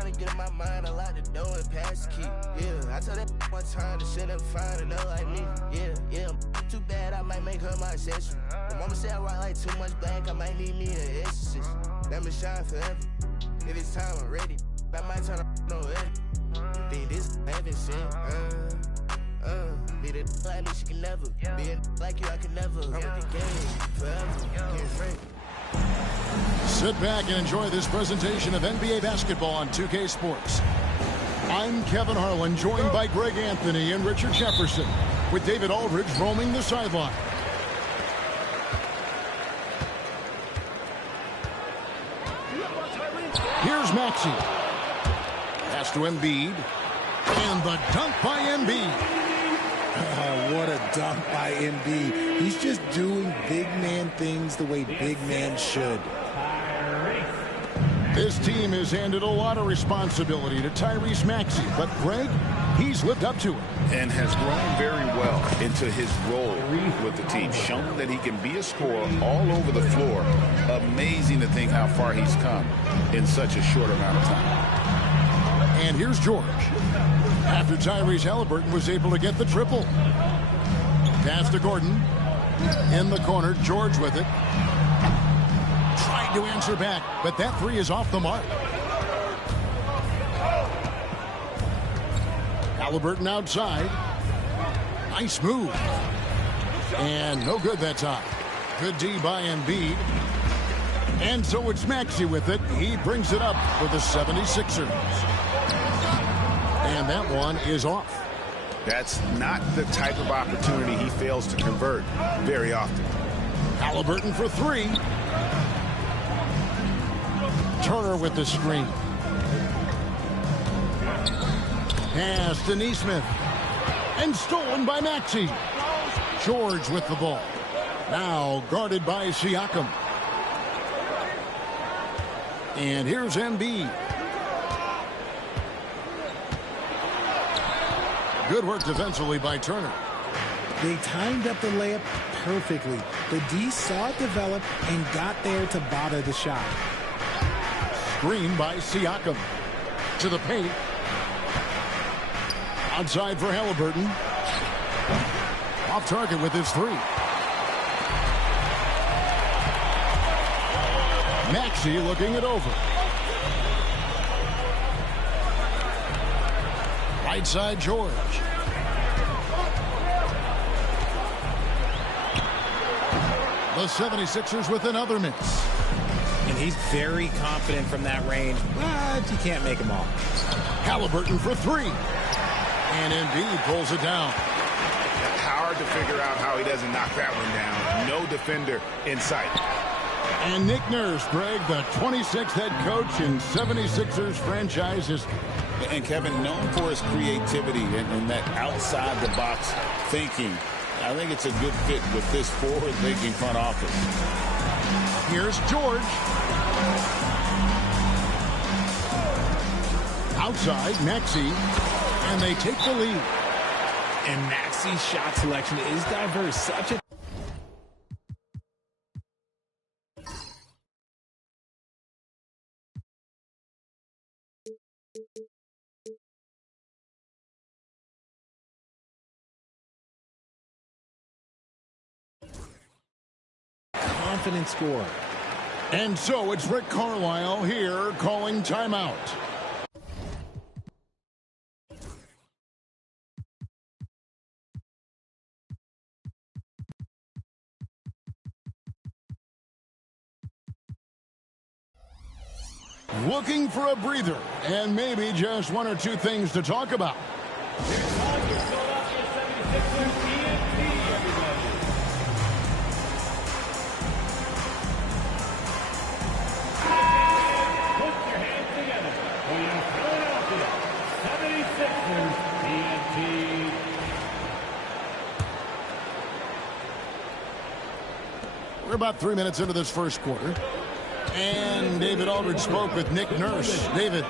trying to get in my mind, I lock the door and pass the key. Yeah, I told that one time that she'll never find another like me. Yeah, too bad I might make her my accessory. My mama said I rock like too much black, I might need me an exorcist. Let me shine forever. If it's time, I'm ready. I might turn no way. Think this I haven't seen. Be the like me, she can never. Be a like you, I can never. I'm with the game forever. Get free. Sit back and enjoy this presentation of NBA basketball on 2K Sports. I'm Kevin Harlan, joined by Greg Anthony and Richard Jefferson, with David Aldridge roaming the sideline. Here's Maxey. Pass to Embiid. And the dunk by Embiid. What a dunk by Embiid. He's just doing big man things the way big man should. This team has handed a lot of responsibility to Tyrese Maxey, but Greg, he's lived up to it. And has grown very well into his role with the team. Shown that he can be a scorer all over the floor. Amazing to think how far he's come in such a short amount of time. And here's George. After Tyrese Haliburton was able to get the triple. Pass to Gordon. In the corner, George with it. Tried to answer back, but that three is off the mark. Haliburton outside. Nice move. And no good that time. Good D by Embiid. And so it's Maxey with it. He brings it up for the 76ers. And that one is off. That's not the type of opportunity he fails to convert very often. Haliburton for three. Turner with the screen. Pass to Nesmith. And stolen by Maxey. George with the ball. Now guarded by Siakam. And here's Embiid. Good work defensively by Turner. They timed up the layup perfectly. The D saw it develop and got there to bother the shot. Screen by Siakam. To the paint. Outside for Haliburton. Off target with his three. Maxey looking it over. Right side, George. The 76ers with another miss. And he's very confident from that range, but you can't make him all. Haliburton for three. And Embiid pulls it down. Hard to figure out how he doesn't knock that one down. No defender in sight. And Nick Nurse, Greg, the 26th head coach in 76ers franchise history. And Kevin, known for his creativity and that outside-the-box thinking, I think it's a good fit with this forward-thinking front office. Here's George. Outside, Maxey. And they take the lead. And Maxey's shot selection is diverse. Such a confident score. And so it's Rick Carlisle here calling timeout. Looking for a breather and maybe just one or two things to talk about. We're about 3 minutes into this first quarter. And David Aldridge spoke with Nick Nurse. David.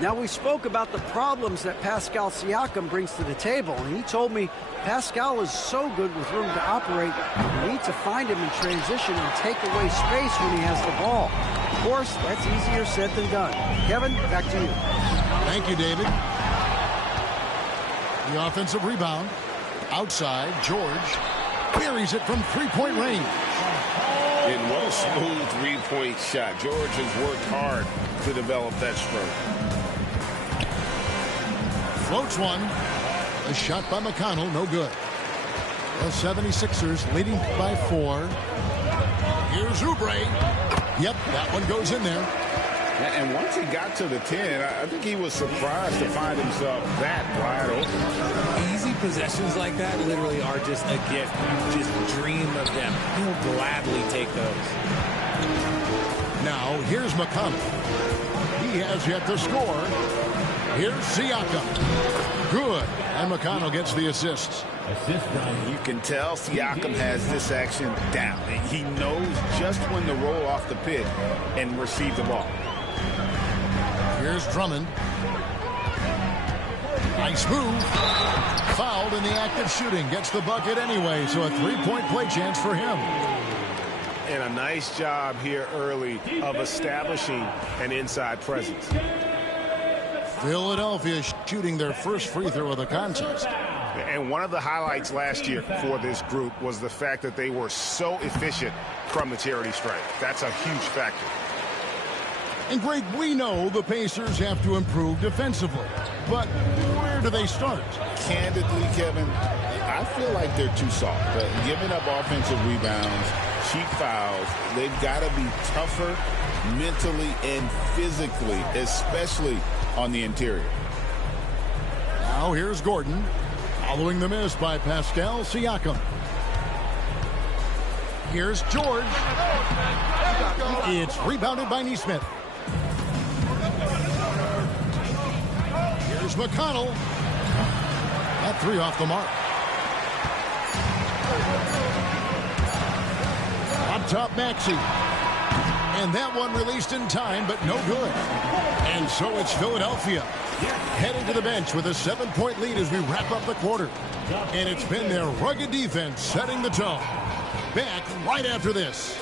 Now, we spoke about the problems that Pascal Siakam brings to the table, and he told me Pascal is so good with room to operate, you need to find him in transition and take away space when he has the ball. course, that's easier said than done. Kevin, back to you. Thank you, David. The offensive rebound. Outside, George buries it from three-point range. And what a smooth three-point shot. George has worked hard to develop that stroke. Floats one. A shot by McConnell, no good. The 76ers leading by 4. Here's Oubre. Yep, that one goes in there. And once he got to the 10, I think he was surprised to find himself that wide open. Easy possessions like that literally are just a gift. You just dream of them. He'll gladly take those. Now, here's McConnell. He has yet to score. Here's Siakam. Good. And McConnell gets the assist. You can tell Siakam has this action down. He knows just when to roll off the pick and receive the ball. Here's Drummond. Nice move. Fouled in the act of shooting. Gets the bucket anyway, so a three-point play chance for him. And a nice job here early of establishing an inside presence. Philadelphia shooting their first free throw of the contest. And one of the highlights last year for this group was the fact that they were so efficient from the charity stripe. That's a huge factor. And Greg, we know the Pacers have to improve defensively, but where do they start? Candidly, Kevin, I feel like they're too soft. Giving up offensive rebounds, cheap fouls, they've got to be tougher mentally and physically, especially on the interior. Now here's Gordon, following the miss by Pascal Siakam. Here's George. It's rebounded by Nesmith. Here's McConnell. That three off the mark. Up top, Maxey. And that one released in time, but no good. And so it's Philadelphia heading to the bench with a 7-point lead as we wrap up the quarter. And it's been their rugged defense setting the tone. Back right after this.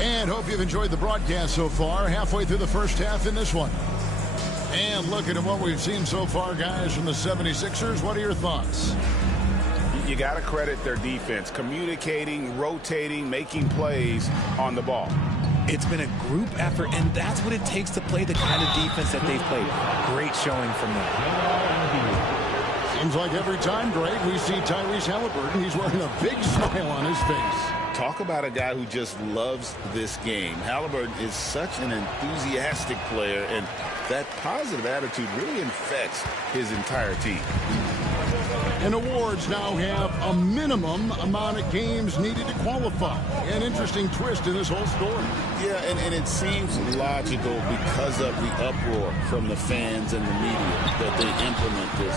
And hope you've enjoyed the broadcast so far. Halfway through the first half in this one. And looking at what we've seen so far, guys, from the 76ers, what are your thoughts? You got to credit their defense, communicating, rotating, making plays on the ball. It's been a group effort, and that's what it takes to play the kind of defense that they've played. Great showing from them. Seems like every time, Greg, we see Tyrese Halliburton, he's wearing a big smile on his face. Talk about a guy who just loves this game. Halliburton is such an enthusiastic player, and that positive attitude really infects his entire team. And awards now have a minimum amount of games needed to qualify. An interesting twist in this whole story. Yeah, and it seems logical because of the uproar from the fans and the media that they implement this.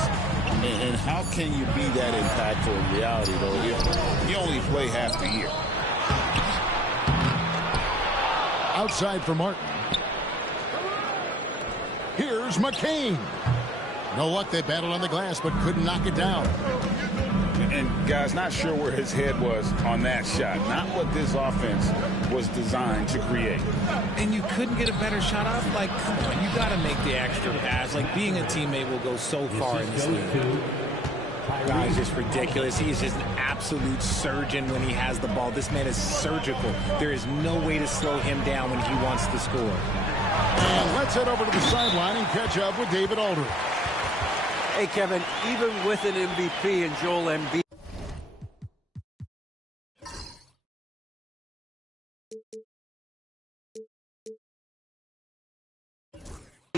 And how can you be that impactful in reality, though, if you only play half the year? Outside for Martin. Here's McCain. No luck, they battled on the glass, but couldn't knock it down. And, guys, not sure where his head was on that shot. Not what this offense was designed to create. And you couldn't get a better shot off? Like, come on, you got to make the extra pass. Like, being a teammate will go so far in this league. Guy's just ridiculous. He is just an absolute surgeon when he has the ball. This man is surgical. There is no way to slow him down when he wants to score. And let's head over to the sideline and catch up with David Aldridge. Hey, Kevin, even with an MVP and Joel Embiid,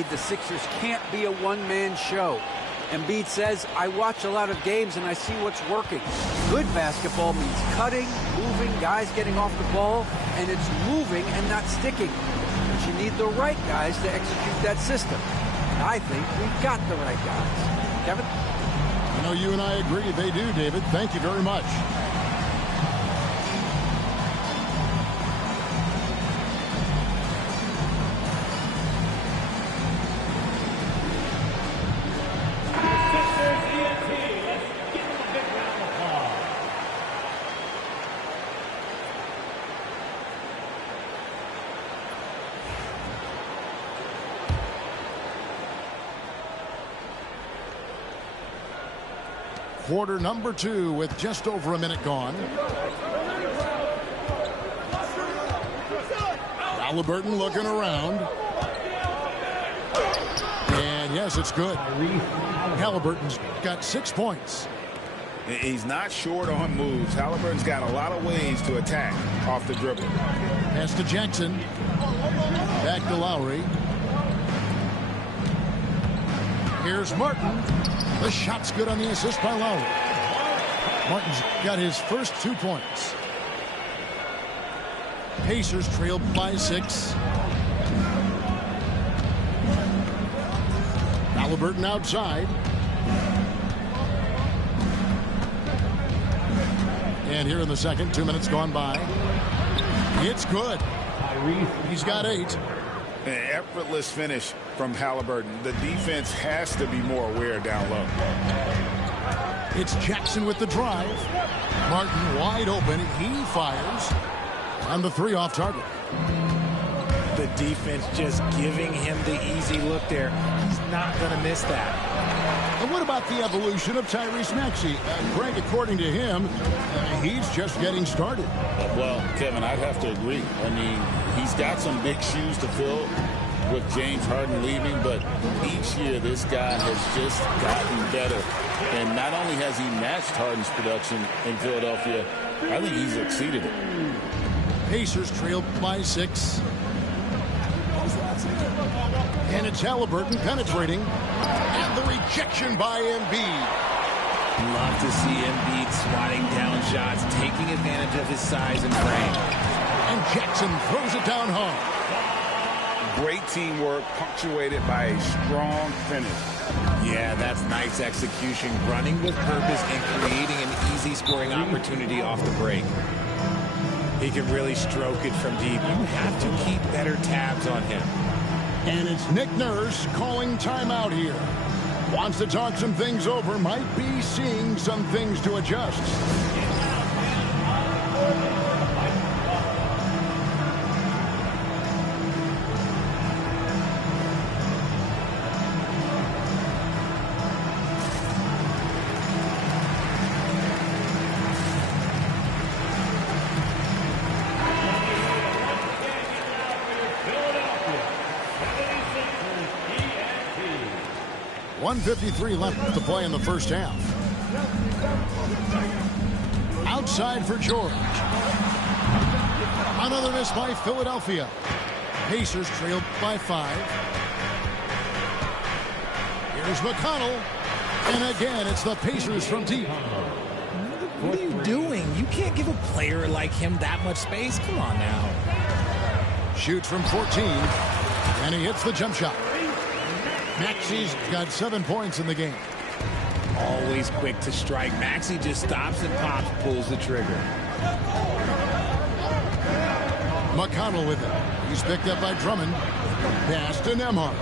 the Sixers can't be a one-man show. Embiid says, I watch a lot of games and I see what's working. Good basketball means cutting, moving, guys getting off the ball, and it's moving and not sticking. But you need the right guys to execute that system. And I think we've got the right guys. Kevin? I know you and I agree they do, David. Thank you very much. quarter number 2 with just over a minute gone. Halliburton looking around. And yes, it's good. Halliburton's got 6 points. He's not short on moves. Halliburton's got a lot of ways to attack off the dribble. Pass to Jackson. Back to Lowry. Here's Martin. The shot's good on the assist by Lowry. Martin's got his first 2 points. Pacers trailed by 6. Halliburton outside. And here in the second, 2 minutes gone by. It's good. He's got 8. An effortless finish from Halliburton. The defense has to be more aware down low. It's Jackson with the drive. Martin wide open. He fires. On the 3 off target. The defense just giving him the easy look there. He's not going to miss that. And what about the evolution of Tyrese Maxey? Greg, according to him, he's just getting started. Well, Kevin, I'd have to agree. I mean, he's got some big shoes to fill with James Harden leaving, but each year this guy has just gotten better. And not only has he matched Harden's production in Philadelphia, I think he's exceeded it. Pacers trailed by 6. And it's Halliburton penetrating. And the rejection by Embiid. Love to see Embiid swatting down shots, taking advantage of his size and frame. And Jackson throws it down hard. Great teamwork punctuated by a strong finish. Yeah, that's nice execution, running with purpose and creating an easy scoring opportunity off the break. He can really stroke it from deep. You have to keep better tabs on him. And it's Nick Nurse calling timeout here. Wants to talk some things over. Might be seeing some things to adjust. .153 left to play in the first half. Outside for George. Another miss by Philadelphia. Pacers trailed by 5. Here's McConnell. And again, it's the Pacers from deep. What are you doing? You can't give a player like him that much space. Come on now. Shoots from 14. And he hits the jump shot. Maxey's got 7 points in the game. Always quick to strike. Maxey just stops and pops, pulls the trigger. McConnell with it. He's picked up by Drummond. Pass to Nembhard.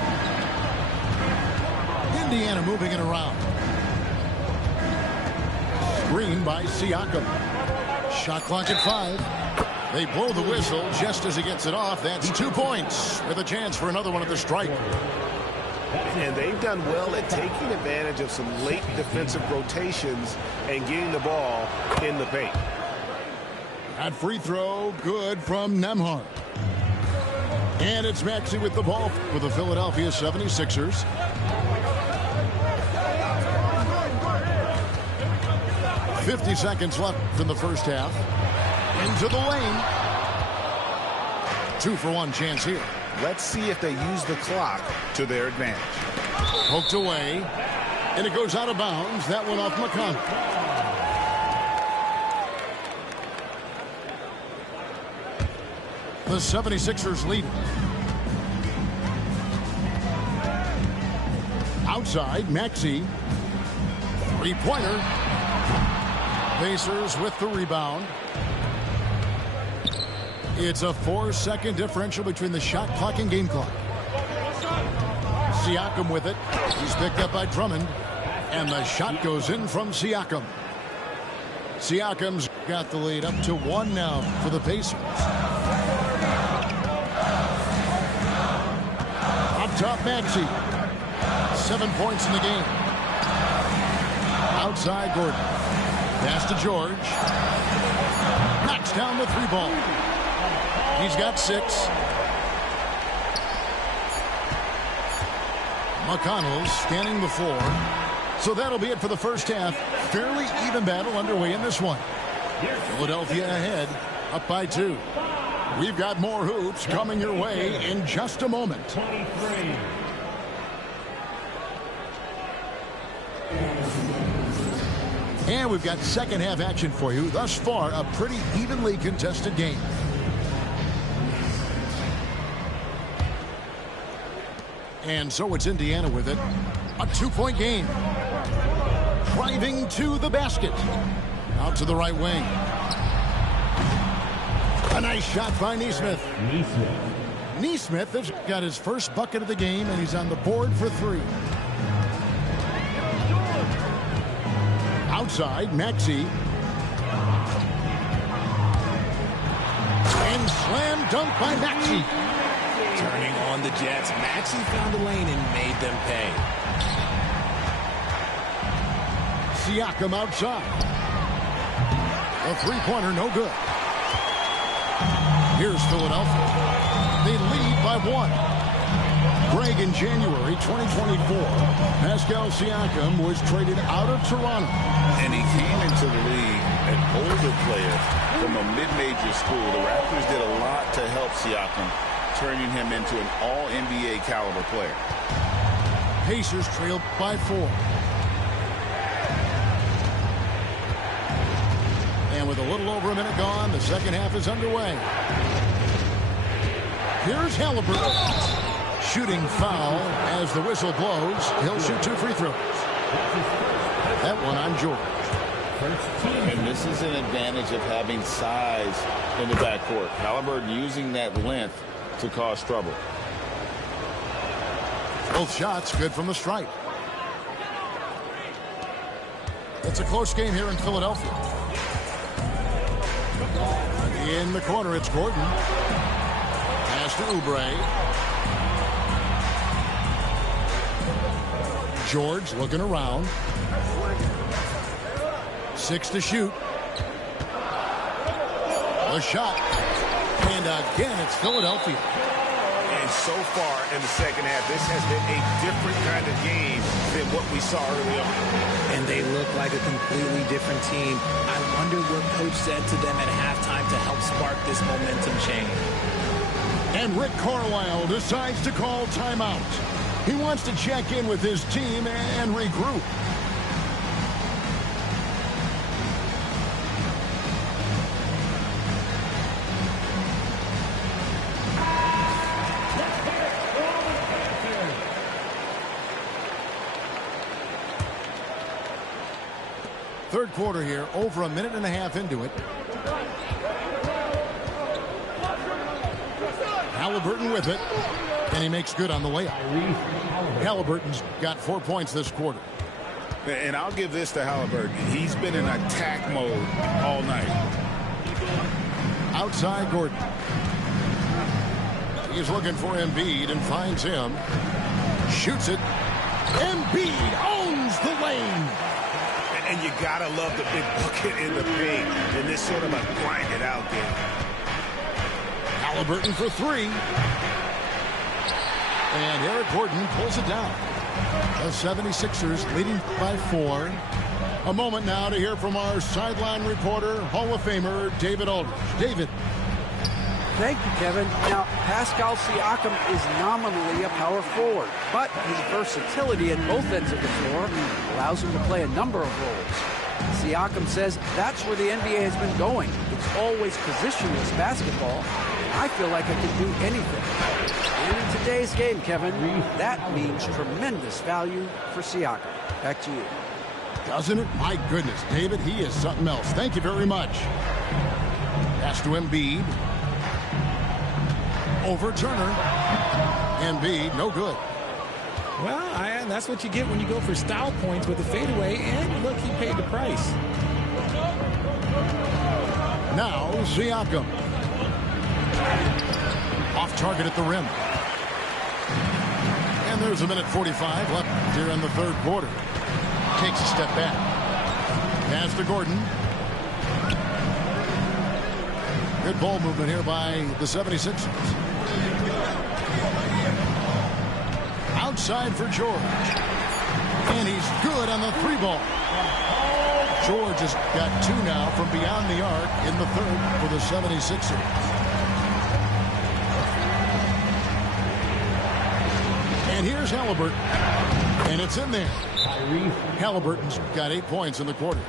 Indiana moving it around. Screen by Siakam. Shot clock at 5. They blow the whistle just as he gets it off. That's 2 points with a chance for another one at the stripe. And they've done well at taking advantage of some late defensive rotations and getting the ball in the paint. That free throw good from Nembhard. And it's Maxey with the ball for the Philadelphia 76ers. .50 seconds left in the first half. Into the lane. 2-for-1 chance here. Let's see if they use the clock to their advantage. Poked away. And it goes out of bounds. That one off McConnell. The 76ers lead. Outside, Maxey. Three-pointer. Pacers with the rebound. It's a 4-second differential between the shot clock and game clock. Siakam with it. He's picked up by Drummond. And the shot goes in from Siakam. Siakam's got the lead up to 1 now for the Pacers. Up top, Maxey. 7 points in the game. Outside Gordon. Pass to George. Knocks down the 3 ball. He's got 6. McConnell scanning the floor. So that'll be it for the first half. Fairly even battle underway in this one. Philadelphia ahead, up by 2. We've got more hoops coming your way in just a moment. And we've got second half action for you. Thus far, a pretty evenly contested game. And so it's Indiana with it. A 2-point game. Driving to the basket. Out to the right wing. A nice shot by Nesmith. Nesmith has got his first bucket of the game, and he's on the board for 3. Outside, Maxey. And slam dunk by Maxey. Turning on the Jets. Maxey found the lane and made them pay. Siakam outside. A 3-pointer, no good. Here's Philadelphia. They lead by 1. Greg, in January 2024, Pascal Siakam was traded out of Toronto. And he came into the league an older player from a mid-major school. The Raptors did a lot to help Siakam, turning him into an all-NBA caliber player. Pacers trail by 4. And with a little over a minute gone, the second half is underway. Here's Halliburton. Shooting foul as the whistle blows. He'll shoot 2 free throws. That one on George. And this is an advantage of having size in the backcourt. Halliburton using that length to cause trouble. Both shots good from the stripe. It's a close game here in Philadelphia. In the corner, it's Gordon. Pass to Oubre. George looking around. 6 to shoot. A shot. And again, it's Philadelphia. And so far in the second half, this has been a different kind of game than what we saw early on. And they look like a completely different team. I wonder what coach said to them at halftime to help spark this momentum change. And Rick Carlisle decides to call timeout. He wants to check in with his team and regroup. Third quarter here, over a minute and a half into it. Halliburton with it, and he makes good on the way up. Halliburton's got 4 points this quarter. And I'll give this to Halliburton. He's been in attack mode all night. Outside Gordon. He's looking for Embiid and finds him. Shoots it. Embiid owns the lane. And you gotta love the big bucket in the paint in this sort of a grinded out game. Halliburton for 3. And Eric Gordon pulls it down. The 76ers leading by 4. A moment now to hear from our sideline reporter, Hall of Famer David Aldridge. David. Thank you, Kevin. Now, Pascal Siakam is nominally a power forward, but his versatility at both ends of the floor allows him to play a number of roles. Siakam says that's where the NBA has been going. It's always positionless basketball. I feel like I can do anything. And in today's game, Kevin, that means tremendous value for Siakam. Back to you. Doesn't it? My goodness, David, he is something else. Thank you very much. Pass to Embiid. Over Turner. Embiid, no good. Well, that's what you get when you go for style points with a fadeaway. And look, he paid the price. Now, Siakam. Off target at the rim. And there's a minute 45 left here in the third quarter. Takes a step back. Pass to Gordon. Good ball movement here by the 76ers. Outside for George. And he's good on the 3-ball. George has got 2 now from beyond the arc in the 3rd for the 76ers. And here's Halliburton. And it's in there. Halliburton's got 8 points in the quarter.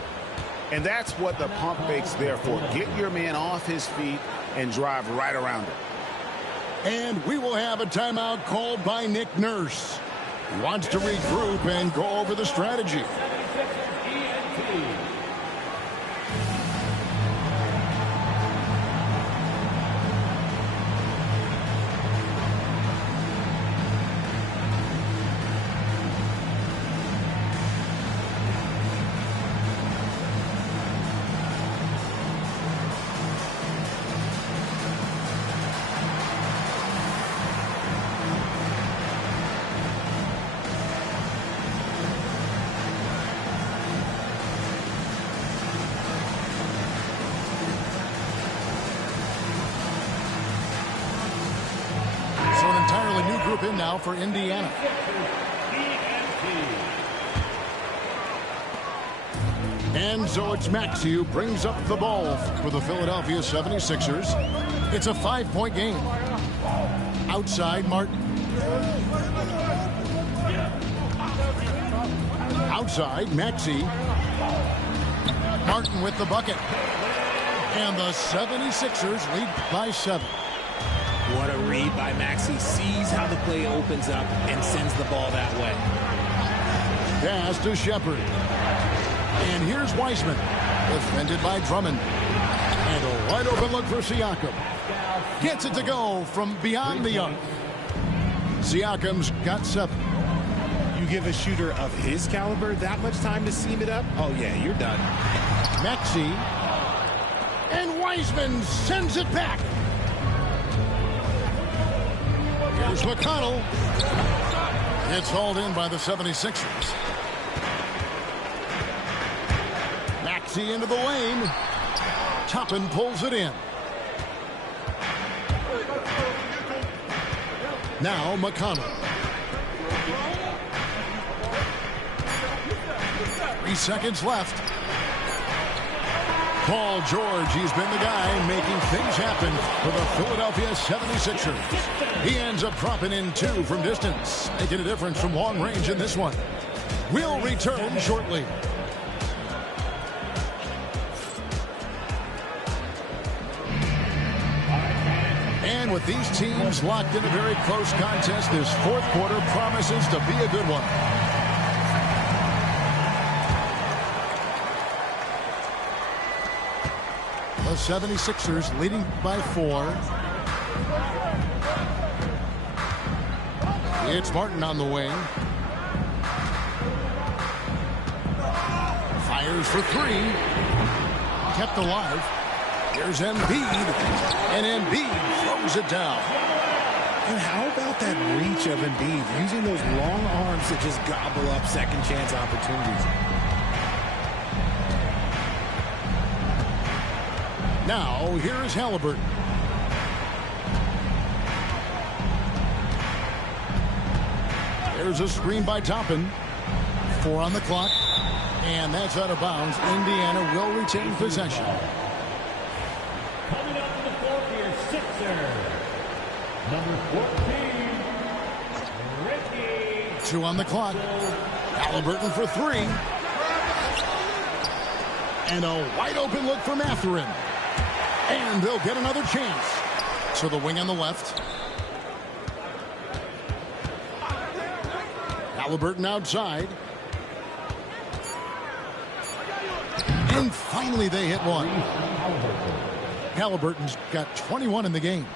And that's what the pump fake's there for. Get your man off his feet and drive right around it. And we will have a timeout called by Nick Nurse. He wants to regroup and go over the strategy. In now for Indiana. And so it's Maxey who brings up the ball for the Philadelphia 76ers. It's a 5-point game. Outside Martin. Outside Maxey. Martin with the bucket. And the 76ers lead by 7. What a read by Maxey. Sees how the play opens up and sends the ball that way. Pass to Shepard. And here's Wiseman. Defended by Drummond. And a wide open look for Siakam. Gets it to go from beyond the arc. Siakam's got 7. You give a shooter of his caliber that much time to seam it up? Oh, yeah, you're done. Maxey. And Wiseman sends it back. Here's McConnell. It's hauled in by the 76ers. Maxey into the lane. Toppin pulls it in. Now McConnell. 3 seconds left. Paul George, he's been the guy making things happen for the Philadelphia 76ers. He ends up dropping in 2 from distance, making a difference from long range in this one. We'll return shortly. And with these teams locked in a very close contest, this 4th quarter promises to be a good one. The 76ers leading by 4. It's Martin on the wing. Fires for 3. Kept alive. Here's Embiid. And Embiid throws it down. And how about that reach of Embiid, using those long arms to just gobble up second chance opportunities? Now, here is Halliburton. There's a screen by Toppin. 4 on the clock. And that's out of bounds. Indiana will retain possession. Coming up to the floor for your Sixers, number 14, Ricky. 2 on the clock. Halliburton for 3. And a wide open look for Mathurin. And they'll get another chance. So the wing on the left. Halliburton outside. And finally they hit one. Halliburton's got 21 in the game.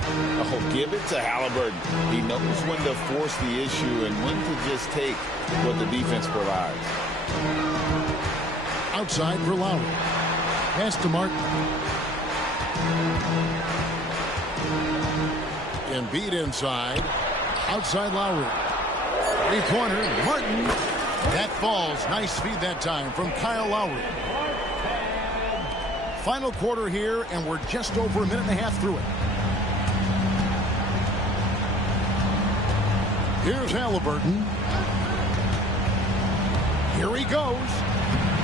Oh, give it to Halliburton. He knows when to force the issue and when to just take what the defense provides. Outside for Lowry. Pass to Martin. Embiid inside. Outside Lowry. 3-pointer. Martin. That falls. Nice speed that time from Kyle Lowry. Final quarter here, and we're just over a minute and a half through it. Here's Halliburton. Here he goes.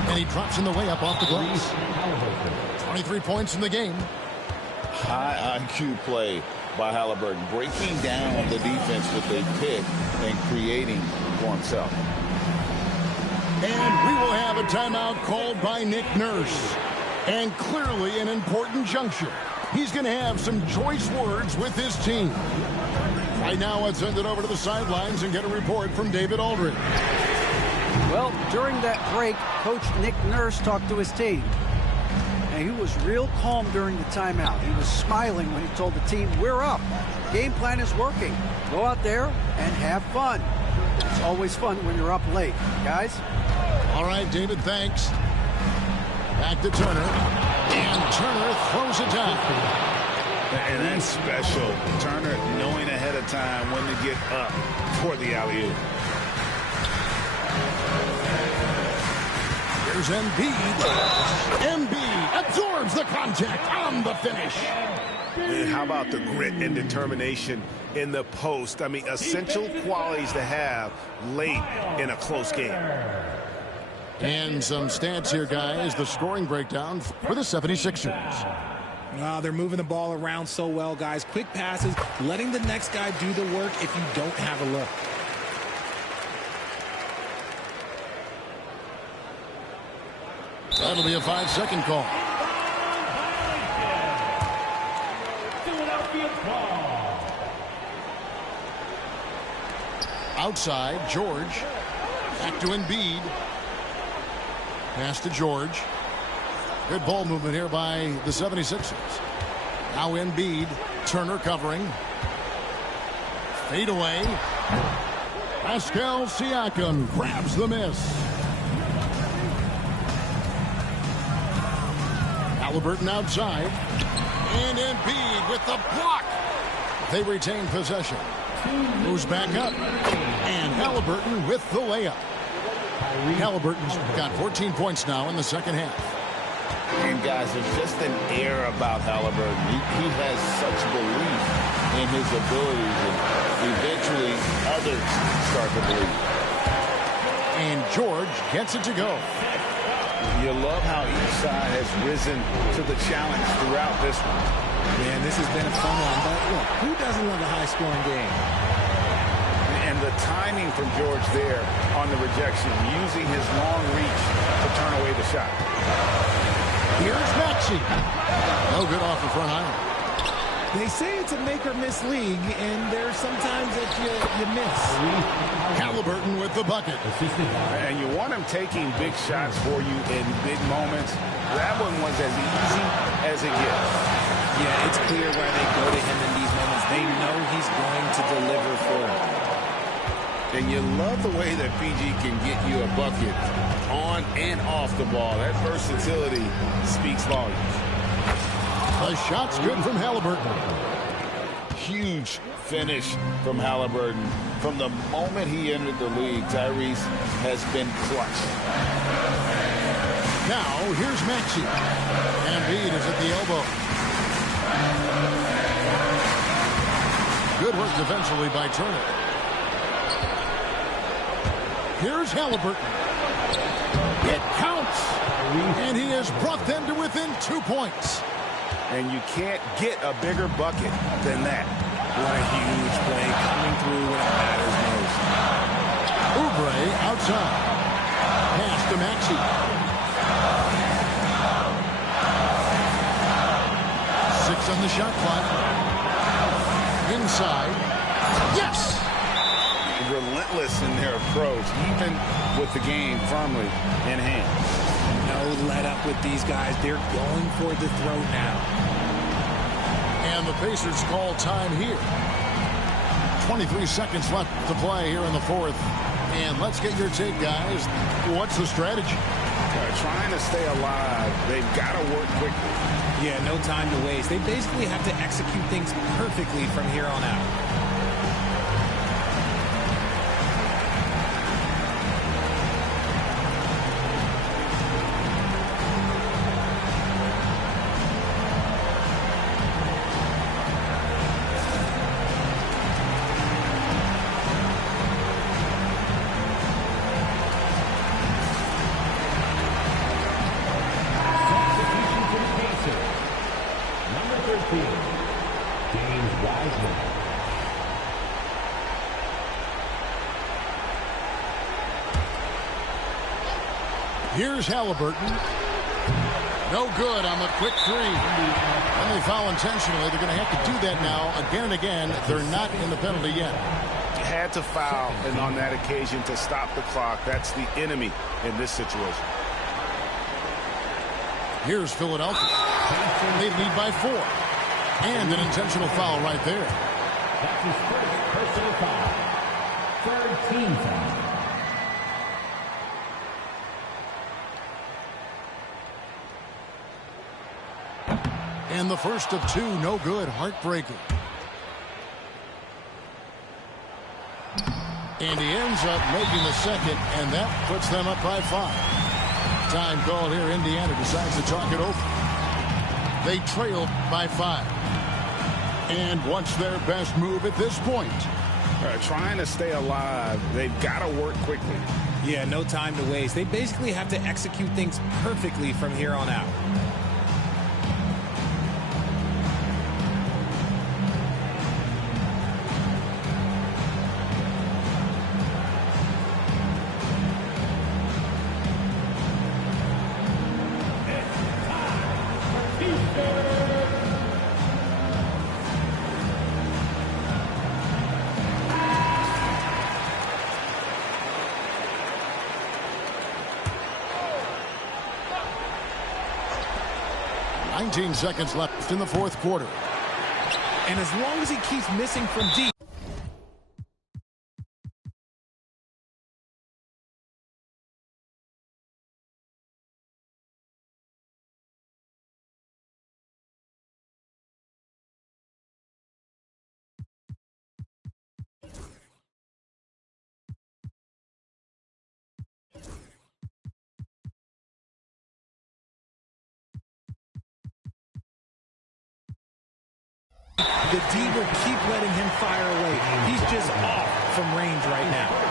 And he drops in the layup off the glass. 23 points in the game. High IQ play by Halliburton, breaking down the defense with a pick and creating for himself. And we will have a timeout called by Nick Nurse. And clearly an important juncture. He's going to have some choice words with his team. Right now, let's send it over to the sidelines and get a report from David Aldridge. Well, during that break, Coach Nick Nurse talked to his team. And he was real calm during the timeout. He was smiling when he told the team, we're up. Game plan is working. Go out there and have fun. It's always fun when you're up late. Guys? All right, David, thanks. Back to Turner. And Turner throws it down. And that's special. Turner knowing ahead of time when to get up for the alley-oop. Here's Embiid. Embiid absorbs the contact on the finish. And how about the grit and determination in the post? I mean, essential qualities to have late in a close game. And some stats here, guys. The scoring breakdown for the 76ers. They're moving the ball around so well, guys. Quick passes, letting the next guy do the work if you don't have a look. That'll be a 5-second call. Outside, George. Back to Embiid. Pass to George. Good ball movement here by the 76ers. Now Embiid. Turner covering. Fade away. Pascal Siakam grabs the miss. Halliburton outside. And Embiid with the block. They retain possession. Moves back up. And Halliburton with the layup. Halliburton's got 14 points now in the second half. And guys, there's just an air about Halliburton. He has such belief in his abilities, and eventually others start to believe. And George gets it to go. You love how each side has risen to the challenge throughout this one. Man, this has been a fun one, but look, who doesn't love a high-scoring game? And the timing from George there on the rejection, using his long reach to turn away the shot. Here's Maxey. No good off the front iron. They say it's a make-or-miss league, and there's sometimes that you miss. Halliburton with the bucket. And you want him taking big shots for you in big moments. That one was as easy as it gets. Yeah, it's clear why they go to him in these moments. They know he's going to deliver for them. And you love the way that PG can get you a bucket on and off the ball. That versatility speaks volumes. The shot's good from Halliburton. Huge finish from Halliburton. From the moment he entered the league, Tyrese has been clutch. Now, here's Maxey. Embiid is at the elbow. Good work defensively by Turner. Here's Halliburton. It counts. And he has brought them to within 2 points. And you can't get a bigger bucket than that. What a huge play coming through when it matters most. Oubre outside. Pass to Maxey. Six on the shot clock. Inside. Yes! Relentless in their approach, even with the game firmly in hand. No let up with these guys. They're going for the throat now. And the Pacers call time here. 23 seconds left to play here in the fourth. And let's get your take, guys. What's the strategy? Trying to stay alive. They've got to work quickly. Yeah, no time to waste. They basically have to execute things perfectly from here on out. 13, James Wiseman. Here's Halliburton. No good on the quick three. And they foul intentionally. They're going to have to do that now again and again. They're not in the penalty yet. Had to foul, and on that occasion to stop the clock. That's the enemy in this situation. Here's Philadelphia. They lead by 4. And an intentional foul right there. That's his first personal foul. Third team foul. And the first of 2, no good. Heartbreaker. And he ends up making the second, and that puts them up by 5. Time call here. Indiana decides to talk it over. They trailed by 5. And what's their best move at this point? Trying to stay alive. They've got to work quickly. Yeah, no time to waste. They basically have to execute things perfectly from here on out. Seconds left in the fourth quarter. And as long as he keeps missing from deep. The D will keep letting him fire away. He's just off from range right now.